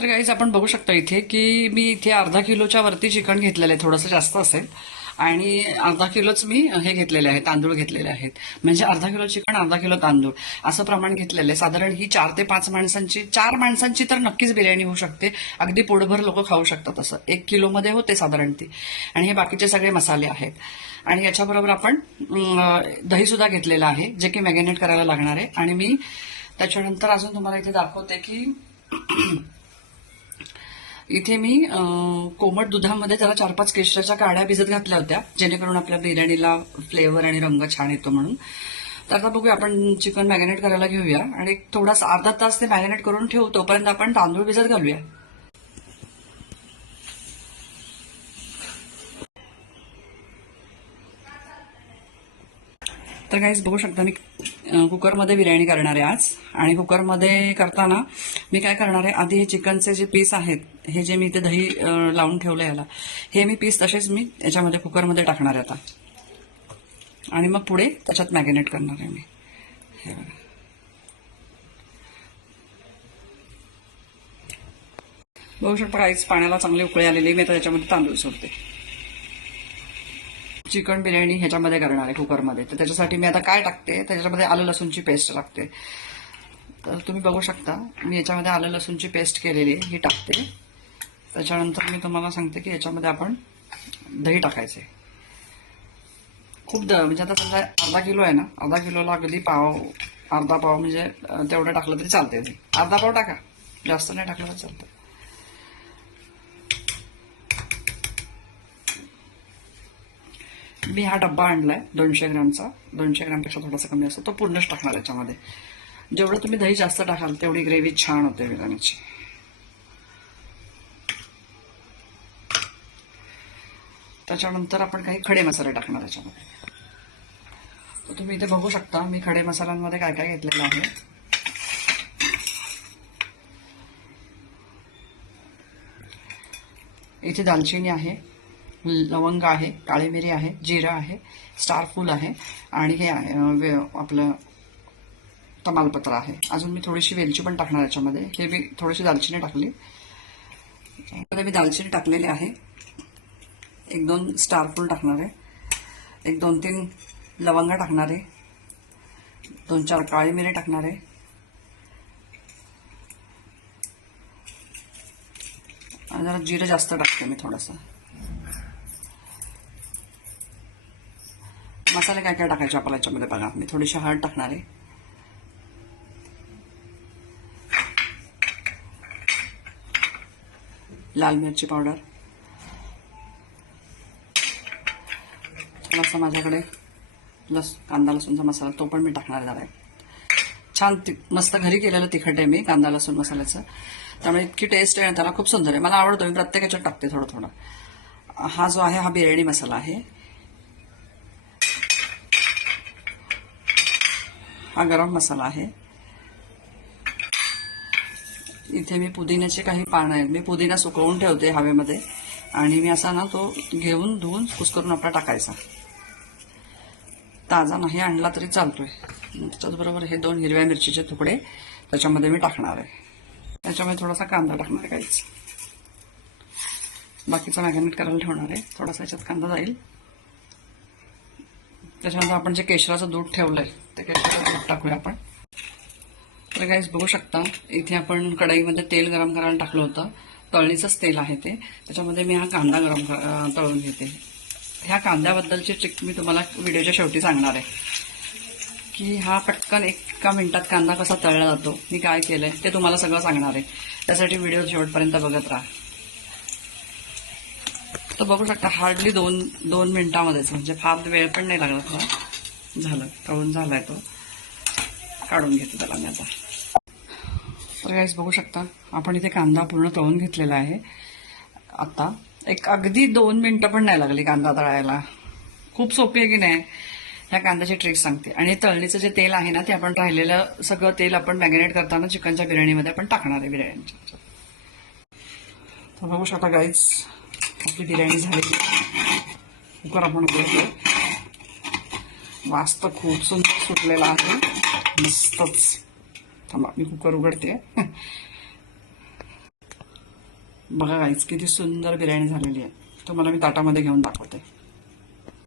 तर गाईज आपण बघू शकतो इथे की मी इथे अर्धा किलोच्या वरती चिकन घेतलेलं आहे, थोडंसं जास्त असेल. आणि अर्धा किलोच मी हे घेतलेले आहे, तांदूळ घेतलेले आहेत. म्हणजे अर्धा किलो चिकन, अर्धा किलो तांदूळ असं प्रमाण घेतलेलं आहे. साधारण ही 4 ते 5 माणसांची, 4 माणसांची तर नक्कीच बिर्याणी होऊ शकते. अगदी पोटभर लोक खाऊ शकतात असं. 1 किलोमध्ये होते साधारण ती. आणि हे बाकीचे सगळे मसाले आहेत. आणि याच्याबरोबर आपण दही सुद्धा घेतलेलं आहे, जे की मॅरिनेट करायला लागणार आहे. आणि मी त्याच्यानंतर अजून तुम्हाला इथे दाखवते की इथे मी कोमट दुधामध्ये त्याला 4-5 केशराच्या काड्या भिजत घातल्या होत्या, जेणेकरून आपल्या बिर्याणीला फ्लेवर आणि रंग छान येतो म्हणून. तर आता बघूया, आपण चिकन मॅरिनेट करायला घेऊया आणि थोडासा अर्धा तास ते मॅरिनेट करून ठेवू. तोपर्यंत आपण तांदूळ भिजत घालूया. तर गाईज बघू शकता, मी कुकरमध्ये बिर्याणी करणार आहे आज. आणि कुकरमध्ये करताना मी काय करणार आहे, आधी हे चिकनचे जे पीस आहेत, हे जे मी इथे दही लावून ठेवलं याला, हे मी पीस तसेच मी याच्यामध्ये कुकरमध्ये टाकणार आहे आता. आणि मग पुढे त्याच्यात मॅरिनेट करणार आहे मी. हे बघा, बघू शकता गाईज, पाण्याला चांगली उकळी आलेली. मी आता त्याच्यामध्ये तांदूळ सोडते. चिकन बिर्याणी ह्याच्यामध्ये करणार आहे कुकरमध्ये. तर त्याच्यासाठी मी आता काय टाकते, त्याच्यामध्ये आलं लसूणची पेस्ट टाकते. तर तुम्ही बघू शकता, मी याच्यामध्ये आलं लसूणची पेस्ट केलेली ही टाकते. त्याच्यानंतर मी तुम्हाला सांगते की याच्यामध्ये आपण दही टाकायचे. खूप म्हणजे आता समजा अर्धा किलो आहे ना, अर्धा किलोला अगदी अर्धा पाव म्हणजे तेवढं टाकलं तरी चालते. अर्धा पाव टाका, जास्त नाही टाकलं तरी चालतं. मी हा डब्बा आणलाय 200 ग्रामचा, 200 ग्रामपेक्षा थोडासा कमी असतो, तो पूर्णच टाकणार याच्यामध्ये. जेवढं तुम्ही दही जास्त टाकाल तेवढी ग्रेव्ही छान होते बिर्याणीची. त्याच्यानंतर आपण काही खडे मसाले टाकणार याच्यामध्ये. तर तुम्ही इथे बघू शकता, मी खडे मसाल्यांमध्ये काय काय घेतलेलं आहे. इथे दालचिनी आहे, लवंग आहे, काळी मिरी आहे, जिरा आहे, स्टार फूल आहे, आणि हे आहे आपलं तमालपत्र आहे. अजून मी थोडीशी वेलची पण टाकणार याच्यामध्ये. हे मी थोडीशी दालचिनी टाकली. मी दालचिनी टाकलेली आहे. 1-2 स्टार फूल टाकणार आहे, 1-2-3 लवंगा टाकणार आहे, 2-4 काळी मिरी टाकणार आहे, आणि जरा जिरं जास्त टाकते मी थोडंसं. मसाले काय काय टाकायचे आपल्याला याच्यामध्ये बघा. मी थोडीशी हळद टाकणार आहे, लाल मिरची पावडर, थोडासा माझ्याकडे कांदा लसूणचा मसाला, तो पण मी टाकणार आहे. छान मस्त घरी केलेलं तिखट आहे मी, कांदा लसूण मसाल्याचं. त्यामुळे इतकी टेस्ट आहे त्याला, खूप सुंदर आहे. मला आवडतो, मी प्रत्येक याच्यात टाकते थोडं थोडं. हा जो आहे हा बिर्याणी मसाला आहे. हा गरम मसाला आहे. इथे मी पुदिन्याचे काही पानं आहेत, मी पुदिना सुकवून ठेवते हवेमध्ये, आणि मी असा ना तो घेऊन धुवून कुस्करून आपला टाकायचा. ताजा नाही आणला तरी चालतोय. त्याच्याचबरोबर हे 2 हिरव्या मिरचीचे तुकडे त्याच्यामध्ये मी टाकणार आहे. त्याच्यामध्ये थोडासा कांदा टाकणार आहे काहीच. बाकीचा मॅरिनेट करायला ठेवणार आहे. थोडासा याच्यात कांदा जाईल. त्याच्यानंतर आपण जे केशराचं दूध ठेवलंय ते केशराचं दूध टाकूया आपण. तर गाईस बघू शकता, इथे आपण कढईमध्ये तेल गरम करायला टाकलं होतं. तळणीचंच तेल आहे ते. त्याच्यामध्ये मी हा कांदा तळून घेते. ह्या कांद्याबद्दलची ट्रिक मी तुम्हाला व्हिडिओच्या शेवटी सांगणार आहे, की हा पटकन 1 मिनिटात कांदा कसा तळला जातो, मी काय केलंय ते तुम्हाला सगळं सांगणार आहे. त्यासाठी व्हिडिओ शेवटपर्यंत बघत राहा. तर बघू शकता, हार्डली 2 मिनिटामध्येच, म्हणजे फार वेळ पण नाही लागला, थोडा झालं, तळून झालाय तो. काढून घेते त्याला मी आता. तर गाईस बघू शकता, आपण इथे कांदा पूर्ण तळून घेतलेला आहे. आता अगदी 2 मिनिटं पण नाही लागली कांदा तळायला. खूप सोपी आहे की नाही. ह्या कांद्याची ट्रिक सांगते. आणि तळणीचं जे तेल आहे ना, ते आपण राहिलेलं सगळं तेल आपण मॅरिनेट करताना चिकनच्या बिर्याणीमध्ये आपण टाकणार आहे बिर्याणीच्या. तर बघू शकता गाईस, आपली बिर्याणी झाली. कुकर आपण उघडतो. वास तर खूप सुंदर सुटलेला आहे, मस्तच. थांबा, मी कुकर उघडते. बघा गाईस किती सुंदर बिर्याणी झालेली आहे. तुम्हाला मी ताटामध्ये घेऊन दाखवते.